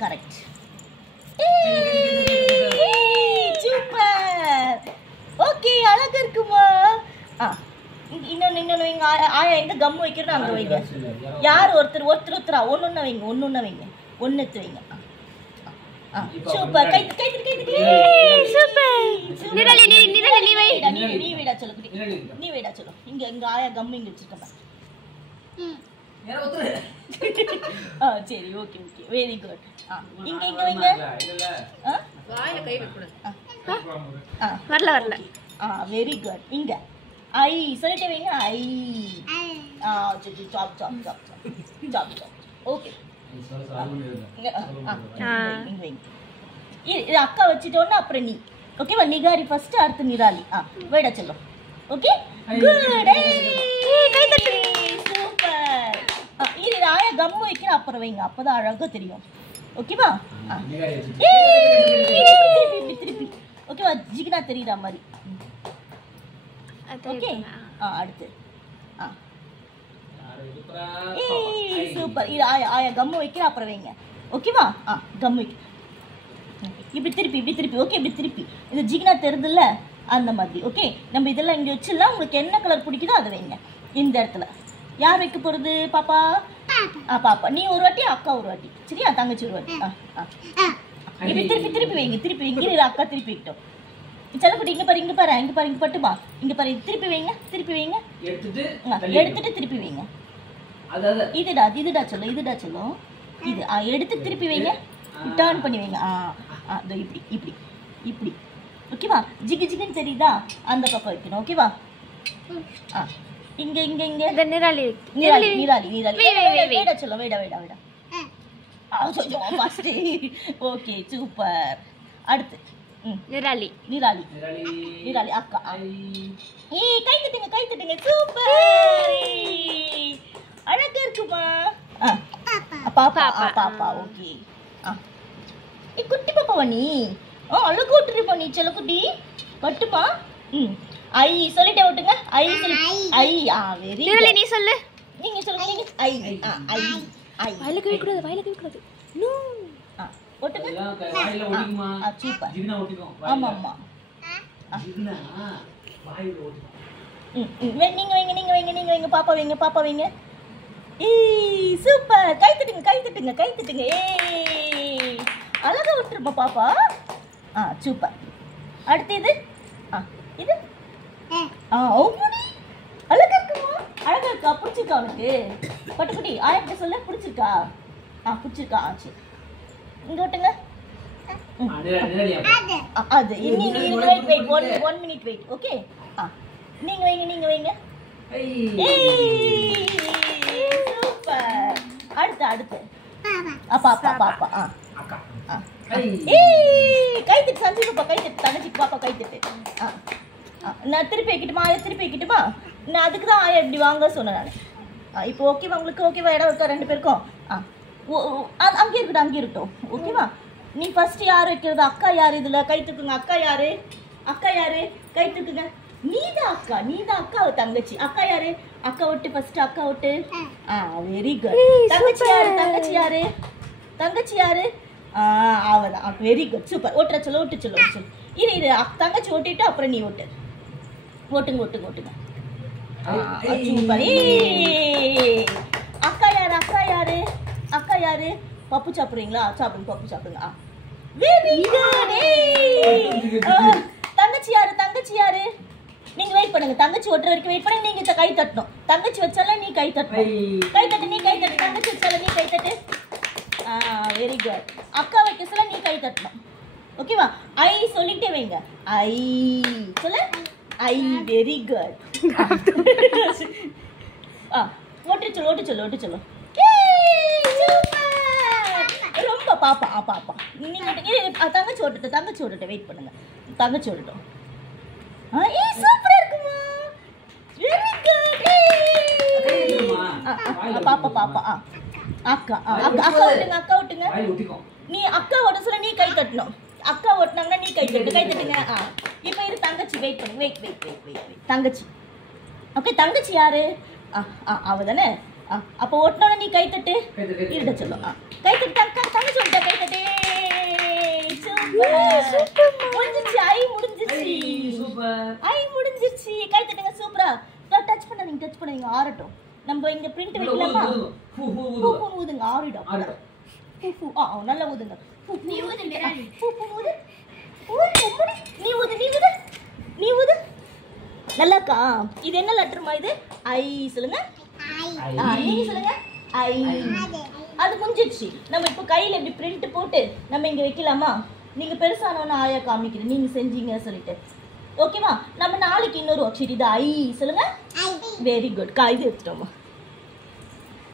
Correct. Super. Okay, அழகா இருக்குமா? இன்னொன்னு வைங்க. ஆயா எங்க கம் வைக்கிறோம் அங்க வைங்க. யார் ஒருத்தரா ஒன்னொன்னு வைங்க. ஒன்னு எடுத்து வைங்க. சூப்பர். கை சூப்பர். நீ வைடா சொல்லு. நீ வைடா சொல்லு. இங்க ஆயா கம் இங்க வச்சிருக்கேன். சரி, ஓகே. Very good. இங்க வைங்க. வாயில கை வைக்க கூடாது. வரல. Very good. இங்க ஐ சொல்லிட்டே வைங்க. ஐ சாப். ஓகே. இது அக்கா வச்சுட்டோன்னா அப்புறம் நீ. ஓகேவா? நிகாரி ஃபர்ஸ்ட், அடுத்து நிராலி. வேடா சொல்லும். Okay, good. சூப்பர். இது ஆயா கம் வைக்கிற அப்புறம் வைங்க. அப்பதான் அழகா தெரியும். ஓகேவா? திருப்பி. ஓகேவா? ஜிகினா தெரியுற மாதிரி. ஓகே, அடுத்து. சூப்பர். இது ஆயா கம் வைக்கிற அப்புறம் வைங்க. ஓகேவா? கம் வைக்க. இப்படி திருப்பி. ஓகே, இப்படி திருப்பி. இது ஜிகினா தெரியுதுல்ல, அந்த மாதிரி. ஓகே, நம்ம இதெல்லாம் இங்கே வச்சிடலாம். உங்களுக்கு என்ன கலர் பிடிக்குதோ அதை வைங்க. இந்த இடத்துல யார் வைக்க போறது? பாப்பா. பாப்பா. நீ ஒரு வாட்டி, அக்கா ஒரு வாட்டி. சரியா? தங்கச்சி ஒரு வாட்டி. இப்படி திருப்பி வைங்க. இது அக்கா திருப்பி வைக்கிட்டோம். செல்லப்பட்டு இங்க பாரு. பட்டுமா. இங்க பாரு. திருப்பி வைங்க. எடுத்துட்டு திருப்பி வைங்க. இதுடா சொல்லும். இது எடுத்து திருப்பி வைங்க. டர்ன் பண்ணி வைங்க. இப்படி. ஓகேவா? ஜிகின்னு தெரியுதா? அந்த பக்கம் வைக்கணும். ஓகேவா? இங்க நிராலி. வேடா சொல்லும். வேடா. Okay, super. அடுத்து நிராலி அக்கா. கை தட்டுங்க. சூப்பர். அழகா இருக்குமா? பாப்பா. ஓகே. குட்டி பாப்பாவா நீ? அழகு விட்டுருப்பா நீ. செல்லக்குட்டி பட்டுமா? ஐ சொல்லிட்டே விட்டுங்க. ஐ. Very good. நீ சொல்லு. நீங்க சொல்லுங்க. ஐ. வாயில கை கூடாது. நோ. ஒட்டுங்க. வாயில ஒட்டிக்குமா? சூப்பர். ஜிகினா ஒட்டிக்கும். ஆமா. ஜிகினா வாயில ஒட்டிக்கும். நீங்க வைங்க. பாப்பா வைங்க. சூப்பர். கை தட்டுங்க. அழகா விட்டுருப்பா பாப்பா. சூப்பர். அடுத்து இது. இது அழகா இருக்குமா? அழகா இருக்கா? பிடிச்சிருக்கா உனக்கு? பட்டுக்குட்டி ஆயிரத்தி சொல்ல. பிடிச்சிருக்கா? சரி. இங்க விட்டுங்க. அது வெயிட் 1 மினிட் வெயிட். ஓகே, நீங்க வைங்க. சூப்பர். அடுத்து பாப்பா. கை தட்டு சஞ்சீவப்பா. கை தட்டு தங்கச்சிக்கு. பாப்பா கை தட்டு. நான் திருப்பி வைக்கட்டுமா? நான் அதுக்கு தான் ஆயா இப்படி வாங்க சொன்னேன் நான். இப்போ ஓகேவா உங்களுக்கு? ஓகேவா? இடம் இருக்கா 2 பேருக்கும்? அங்கே இருக்கட்டும். ஓகேவா? நீ ஃபர்ஸ்ட் யார் வைக்கிறது? அக்கா யார்? இதுல கை தூக்குங்க. அக்கா யாரு? கை தூக்குங்க. நீதான் அக்கா தங்கச்சி. அக்கா யாரு? அக்கா விட்டு ஃபர்ஸ்ட். அக்கா விட்டு. Very good. தங்கச்சி யாரு? அவதான். Very good. சூப்பர். ஓட்டு சொல்லு. இரு தங்கச்சி ஓட்டிட்டு அப்புறம் நீ ஓட்டுங்க. சூப்பர். அக்கா யாரு? பப்பு சாப்பிடுறீங்களா? சாப்பிடுங்க. Very good. தங்கச்சி யாரு? நீங்க வெயிட் பண்ணுங்க. தங்கச்சி ஓட்டுற வரைக்கும் வெயிட் பண்ணுங்க. நீங்க கை தட்டணும். தங்கச்சி வச்சால நீ கை தட்டணும். நீ கை தட்டு. தங்கச்சி வச்சால நீ கை தட்டு. Very good. அக்கா வைக்க சொல்ல நீ கை தட்டணும். ஓகேவா? ஐ சொல்லிட்டே வைங்க. ஐ சொல்ல. ஐ. Very good. ஓட்டு சொல்லு. ரொம்ப பாப்பா. நீங்க தங்கச்சி ஓட்டுட்டு வெயிட் பண்ணுங்க. தங்கச்சி ஓட்டுட்டோம். சூப்பரா இருக்குமா? Very good. பாப்பா. அக்கா ஓட்டுங்க. நீ அக்கா ஓட்ட சொல்ல நீ கை தட்டணும். அக்கா ஓட்டுனாங்கன்னா நீ கை தட்டுங்க. இப்போ இது தங்கச்சி. வெயிட் பண்ணுங்க. வெயிட். தங்கச்சி. ஓகே, தங்கச்சி யாரு? அவ தானே? அப்போ ஓட்டினா நீ கை தட்டு. இருட சொல்லும். கை தட்டு. தங்கச்சி ஓட்ட முடிஞ்சிருச்சு ஐ முடிஞ்சிருச்சு ஐ முடிஞ்சிருச்சு கை தட்டுங்க சூப்பரா டச் பண்ணாதீங்க ஆறட்டும் நம்ம இங்க பிரிண்ட் வைக்கலாமா பூ ஊதுங்க ஆறிடும் நல்லா ஊதுங்க நீ ஊது நீ ஊது நல்லாக்கா இது என்ன லெட்டர்மா இது ஐ சொல்லுங்க நீங்க சொல்லுங்க ஐ அது முடிஞ்சிருச்சு நம்ம இப்போ கையில இப்படி பிரிண்ட் போட்டு நம்ம இங்க வைக்கலாமா நீங்க பெருசானவன ஆயா காமிக்கிறேன் நீங்க செஞ்சீங்க சொல்லிட்டு ஓகேவா நம்ம நாளைக்கு இன்னொரு அக்ஷரி இது ஐ சொல்லுங்க வெரி குட் இது எடுத்துட்டோமா